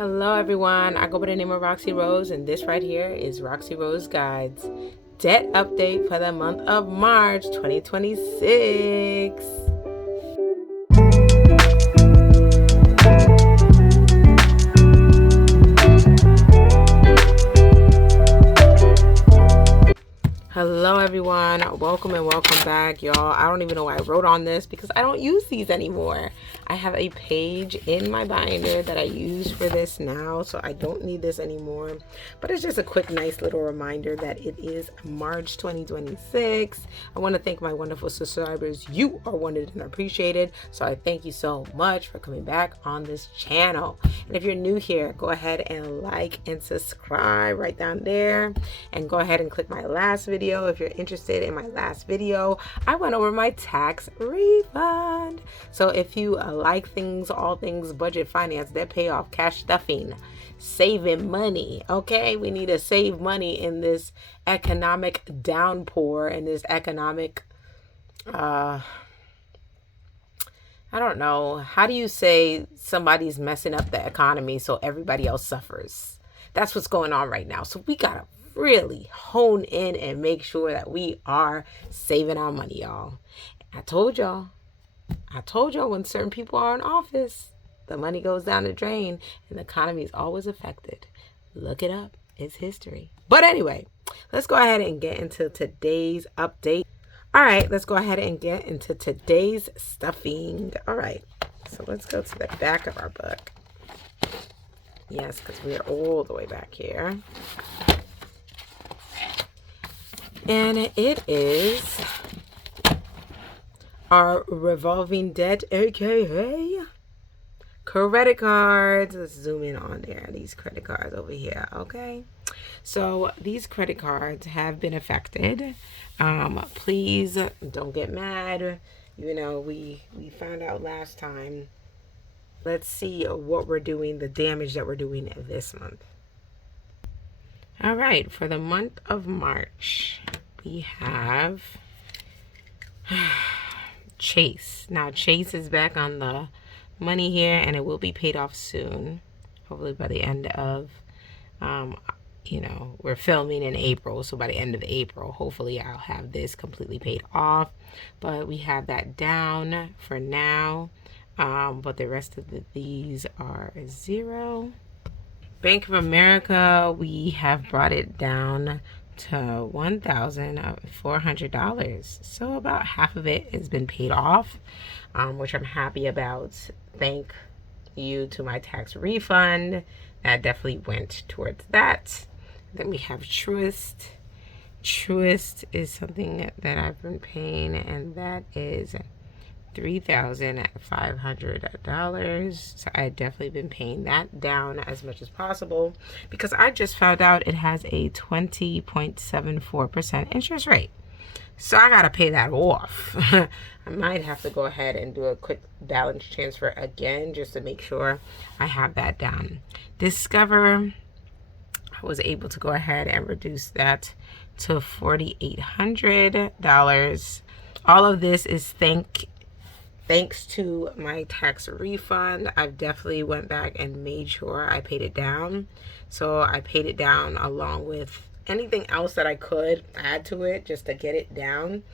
Hello everyone, I go by the name of Roxy Rose, and this right here is Roxy Rose Guides debt update for the month of March 2026. Hello everyone, welcome and welcome back, y'all. I don't even know why I wrote on this because I don't use these anymore. I have a page in my binder that I use for this now, so I don't need this anymore. But it's just a quick, nice little reminder that it is March 2026. I want to thank my wonderful subscribers. You are wanted and appreciated, so I thank you so much for coming back on this channel. And if you're new here, go ahead and like and subscribe right down there, and go ahead and click my last video if you're interested in my last video. I went over my tax refund. So if you like things, all things budget, finance, debt payoff, cash stuffing, saving money, okay, we need to save money in this economic downpour, in this economic I don't know, how do you say somebody's messing up the economy so everybody else suffers? That's what's going on right now. So we gotta really hone in and make sure that we are saving our money, y'all. I told y'all when certain people are in office, the money goes down the drain and the economy is always affected. Look it up. It's history. But anyway, let's go ahead and get into today's update. All right, let's go ahead and get into today's stuffing. All right, so let's go to the back of our book. Yes, because we're all the way back here. And it is our revolving debt, aka credit cards. Let's zoom in on there. These credit cards over here, okay? So these credit cards have been affected. Please don't get mad. You know, we found out last time. Let's see what we're doing, the damage that we're doing this month. All right, for the month of March, we have Chase. Now, Chase is back on the money here, and it will be paid off soon. Hopefully by the end of, we're filming in April, so by the end of April, hopefully I'll have this completely paid off. But we have that down for now, but the rest of these are 0. Bank of America, we have brought it down to $1,400. So about half of it has been paid off, which I'm happy about. Thank you to my tax refund. That definitely went towards that. Then we have Truist. Truist is something that I've been paying, and that is $3,500. So I definitely been paying that down as much as possible because I just found out it has a 20.74% interest rate. So I gotta pay that off. I might have to go ahead and do a quick balance transfer again just to make sure I have that down. Discover, I was able to go ahead and reduce that to $4,800. All of this is thanks to my tax refund. I've definitely went back and made sure I paid it down. So I paid it down along with anything else that I could add to it just to get it down.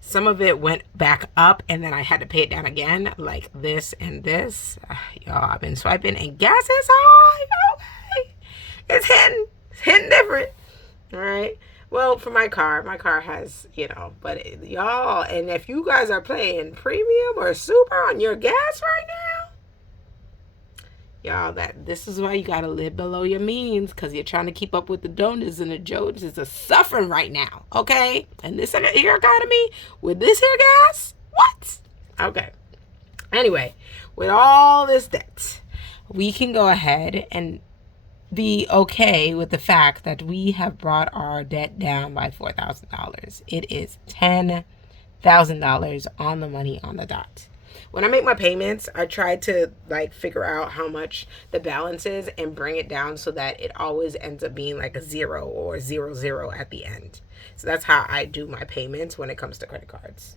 Some of it went back up and then I had to pay it down again, like this and this. Y'all, I've been swiping and gas is high. Okay. It's hitting different. All right. Well, for my car has, but y'all, and if you guys are paying premium or super on your gas right now, y'all, this is why you got to live below your means, because you're trying to keep up with the Joneses, and the Joneses are suffering right now, okay? And this here economy, with this here gas, what? Okay. Anyway, with all this debt, we can go ahead and be okay with the fact that we have brought our debt down by $4,000. It is $10,000 on the money on the dot. When I make my payments, I try to figure out how much the balance is and bring it down so that it always ends up being like a 0 or 00 at the end. So that's how I do my payments when it comes to credit cards.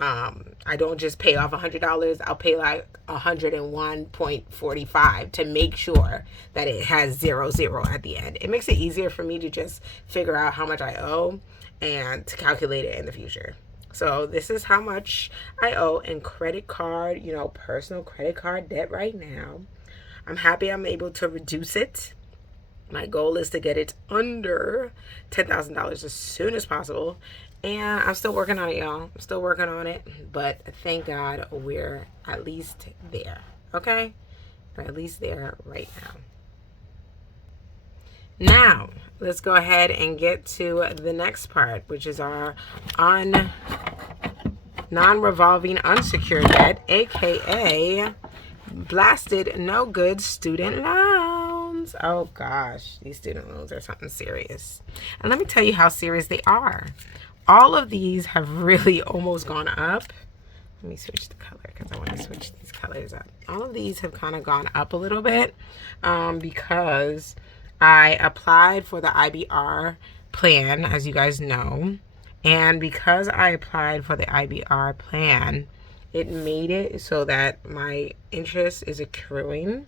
I don't just pay off $100. I'll pay like 101.45 to make sure that it has 00 at the end. It makes it easier for me to just figure out how much I owe and to calculate it in the future. So this is how much I owe in credit card, personal credit card debt right now. I'm happy I'm able to reduce it. My goal is to get it under $10,000 as soon as possible. And I'm still working on it, y'all. I'm still working on it. But thank God we're at least there. Okay? We're at least there right now. Now, let's go ahead and get to the next part, which is our non-revolving unsecured debt, aka blasted no good student loans. Oh gosh, these student loans are something serious. And let me tell you how serious they are. All of these have really almost gone up. Let me switch the color because I want to switch these colors up. All of these have kind of gone up a little bit because I applied for the IBR plan, as you guys know. And because I applied for the IBR plan, it made it so that my interest is accruing.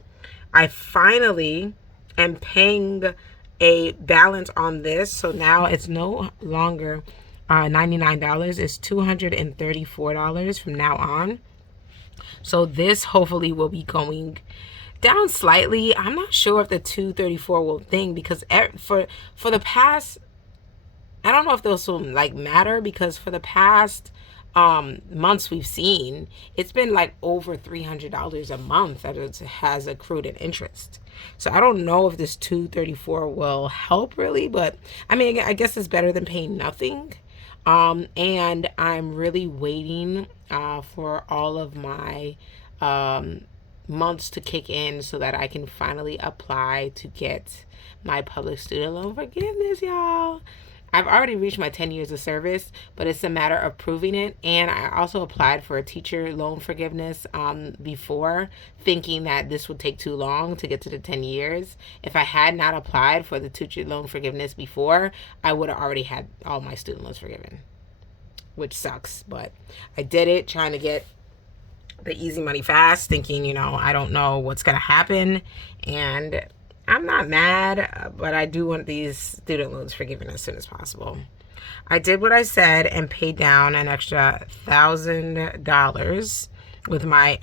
I finally am paying a balance on this. So now it's no longer $99. It's $234 from now on. So this hopefully will be going down slightly. I'm not sure if the 234 will thing because for the past, I don't know if those will like matter because for the past months we've seen, it's been like over $300 a month that it has accrued in interest. So I don't know if this 234 will help really, but I mean, I guess it's better than paying nothing. And I'm really waiting for all of my months to kick in so that I can finally apply to get my public student loan forgiveness, y'all. I've already reached my 10 years of service, but it's a matter of proving it. And I also applied for a teacher loan forgiveness before, thinking that this would take too long to get to the 10 years. If I had not applied for the teacher loan forgiveness before, I would have already had all my student loans forgiven, which sucks. But I did it trying to get the easy money fast, thinking, I don't know what's going to happen. And I'm not mad, but I do want these student loans forgiven as soon as possible. I did what I said and paid down an extra $1,000 with my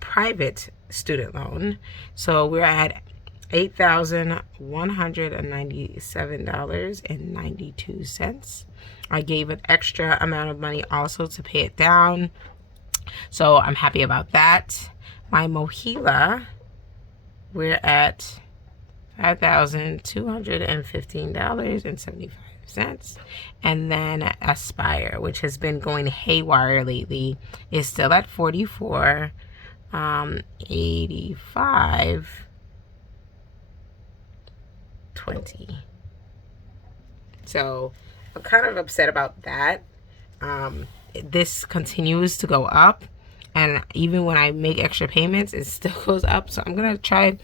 private student loan. So we're at $8,197.92. I gave an extra amount of money also to pay it down. So I'm happy about that. My Mohila, we're at $5,215.75. And then Aspire, which has been going haywire lately, is still at $44.85.20. So I'm kind of upset about that. This continues to go up, and even when I make extra payments, it still goes up. So I'm gonna try.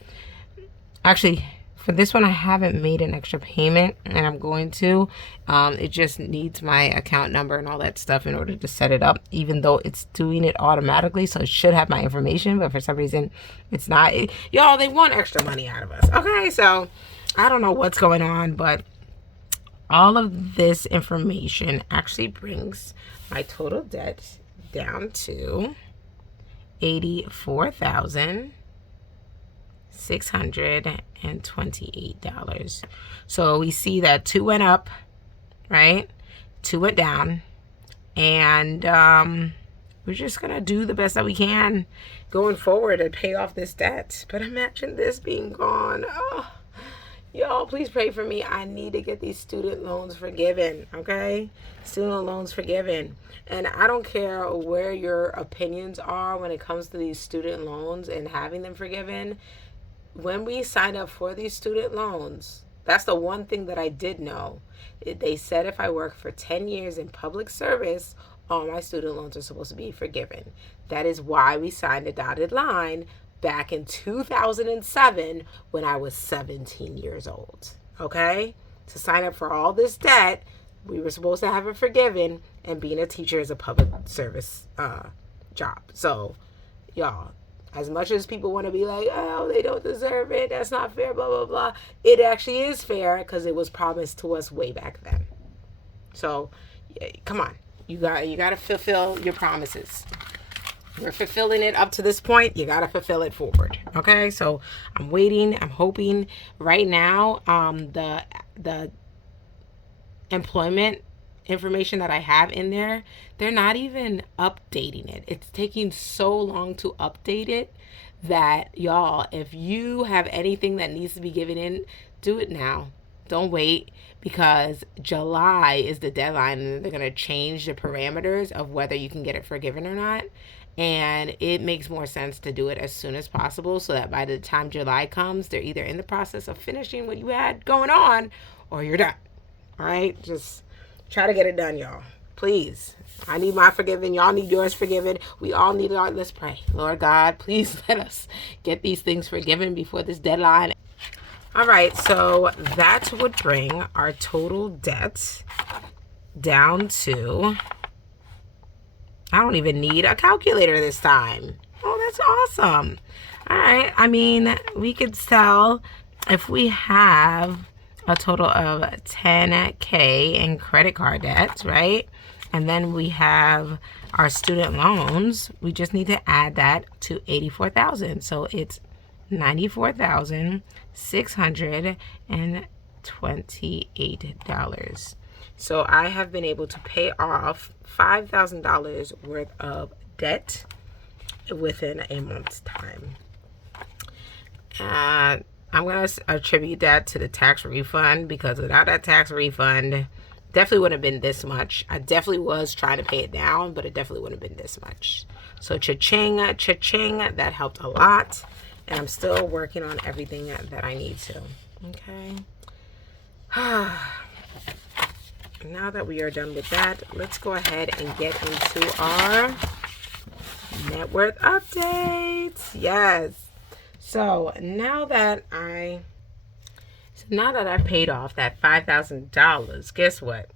Actually, for this one, I haven't made an extra payment, and I'm going to. It just needs my account number and all that stuff in order to set it up, even though it's doing it automatically. So it should have my information, but for some reason, it's not. Y'all, they want extra money out of us. Okay, so I don't know what's going on, but all of this information actually brings my total debt down to $84,628. So we see that 2 went up, right? 2 went down, and we're just gonna do the best that we can going forward to pay off this debt. But imagine this being gone. Oh, y'all, please pray for me. I need to get these student loans forgiven, okay? Student loans forgiven. And I don't care where your opinions are when it comes to these student loans and having them forgiven. When we signed up for these student loans, that's the one thing that I did know. They said if I work for 10 years in public service, all my student loans are supposed to be forgiven. That is why we signed a dotted line back in 2007 when I was 17 years old, okay? To sign up for all this debt, We were supposed to have it forgiven, and being a teacher is a public service job. So, y'all, as much as people want to be like, oh, they don't deserve it, that's not fair, blah, blah, blah, it actually is fair because it was promised to us way back then. So, yeah, come on. You got to fulfill your promises. We're fulfilling it up to this point. You got to fulfill it forward. Okay? So, I'm waiting. I'm hoping right now the employment information that I have in there, they're not even updating it. It's taking so long to update it that, y'all, if you have anything that needs to be given in, do it now. Don't wait, because July is the deadline and they're going to change the parameters of whether you can get it forgiven or not. And it makes more sense to do it as soon as possible so that by the time July comes, they're either in the process of finishing what you had going on or you're done. All right? Just try to get it done, y'all. Please. I need my forgiven. Y'all need yours forgiven. We all need it. Let's pray. Lord God, please let us get these things forgiven before this deadline. All right. So that would bring our total debt down to, I don't even need a calculator this time. Oh, that's awesome. All right. I mean, we could sell, if we have a total of $10K in credit card debts, right? And then we have our student loans. We just need to add that to $84,000. So it's $94,628. So I have been able to pay off $5,000 worth of debt within a month's time. I'm going to attribute that to the tax refund, because without that tax refund, definitely wouldn't have been this much. I definitely was trying to pay it down, but it definitely wouldn't have been this much. So cha-ching, cha-ching, that helped a lot. And I'm still working on everything that I need to. Okay. Now that we are done with that, let's go ahead and get into our net worth updates. Yes. So now that I paid off that $5,000, guess what?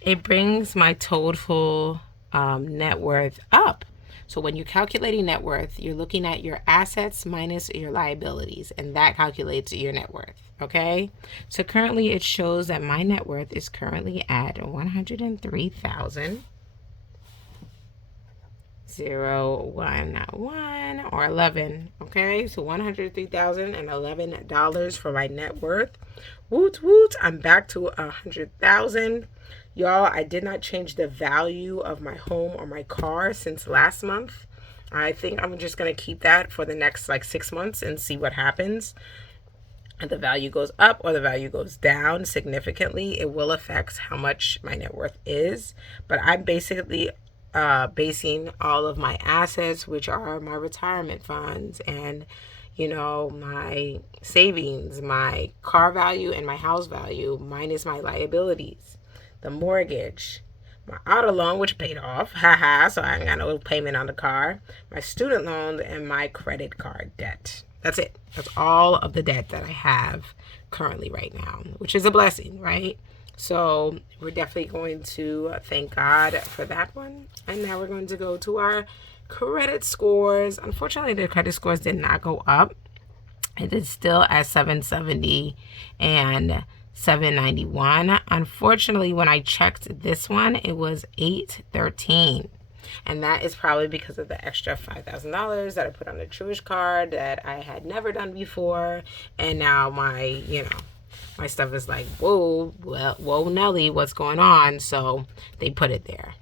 It brings my total net worth up. So when you're calculating net worth, you're looking at your assets minus your liabilities, and that calculates your net worth. Okay. So currently it shows that my net worth is currently at $103,000. 011 or 11. Okay, so $103,011 for my net worth. Woot woot! I'm back to 100,000. Y'all, I did not change the value of my home or my car since last month. I think I'm just gonna keep that for the next like 6 months and see what happens. And the value goes up or the value goes down significantly, it will affect how much my net worth is. But I'm basically basing all of my assets, which are my retirement funds and, you know, my savings, my car value and my house value, minus my liabilities, the mortgage, my auto loan, which paid off, haha, so I ain't got no payment on the car, my student loan, and my credit card debt. That's it. That's all of the debt that I have currently right now, which is a blessing, right? So we're definitely going to thank God for that one. And now we're going to go to our credit scores. Unfortunately, the credit scores did not go up. It is still at 770 and 791. Unfortunately, when I checked this one, it was 813. And that is probably because of the extra $5,000 that I put on the Truish card that I had never done before. And now my stuff is like, whoa, well, whoa, Nelly, what's going on? So they put it there.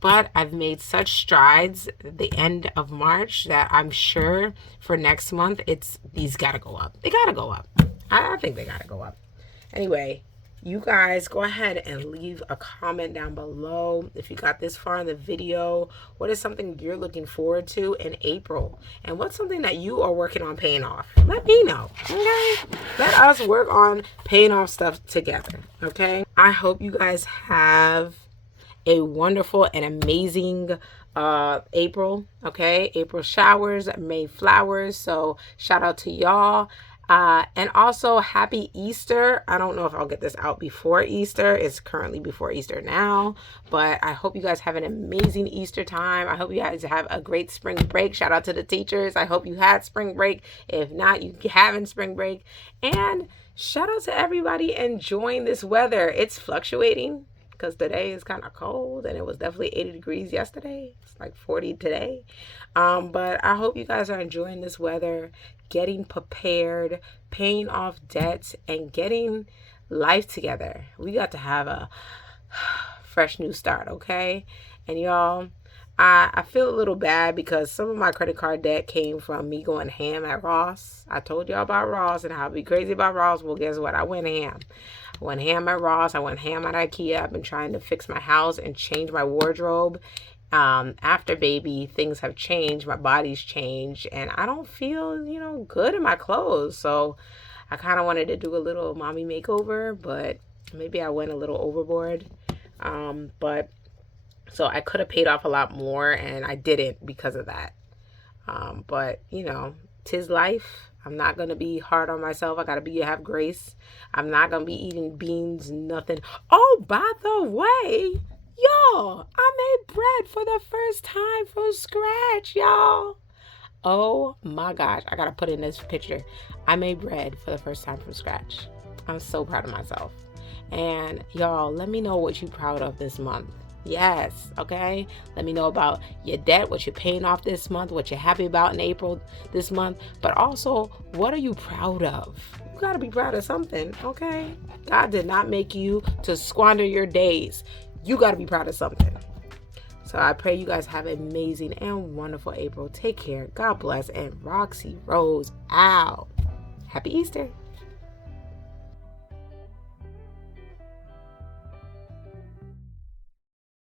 But I've made such strides at the end of March that I'm sure for next month, these gotta go up. They gotta go up. I think they gotta go up. Anyway, you guys go ahead and leave a comment down below. If you got this far in the video, what is something you're looking forward to in April? And what's something that you are working on paying off? Let me know, okay? Let us work on paying off stuff together, okay? I hope you guys have a wonderful and amazing April, okay? April showers, May flowers. So shout out to y'all. And also happy Easter. I don't know if I'll get this out before Easter. It's currently before Easter now, but I hope you guys have an amazing Easter time. I hope you guys have a great spring break. Shout out to the teachers. I hope you had spring break. If not, you having spring break. And shout out to everybody enjoying this weather. It's fluctuating because today is kind of cold and it was definitely 80 degrees yesterday. It's like 40 today. But I hope you guys are enjoying this weather, getting prepared, paying off debts, and getting life together. We got to have a fresh new start, okay? And y'all, I feel a little bad because some of my credit card debt came from me going ham at Ross. I told y'all about Ross and how I'd be crazy about Ross. Well, guess what? I went ham. I went ham at Ross. I went ham at IKEA. I've been trying to fix my house and change my wardrobe. After baby, things have changed. My body's changed. And I don't feel, good in my clothes. So I kind of wanted to do a little mommy makeover. But maybe I went a little overboard. So I could have paid off a lot more, and I didn't because of that. But, 'tis life. I'm not going to be hard on myself. I got to have grace. I'm not going to be eating beans, nothing. Oh, by the way, y'all, I made bread for the first time from scratch, y'all. Oh, my gosh. I got to put in this picture. I made bread for the first time from scratch. I'm so proud of myself. And, y'all, let me know what you're proud of this month. Yes, okay? Let me know about your debt, what you're paying off this month, what you're happy about in April this month, but also, what are you proud of? You gotta be proud of something, okay? God did not make you to squander your days. You gotta be proud of something. So I pray you guys have an amazing and wonderful April. Take care. God bless. And Roxy Rose out. Happy Easter.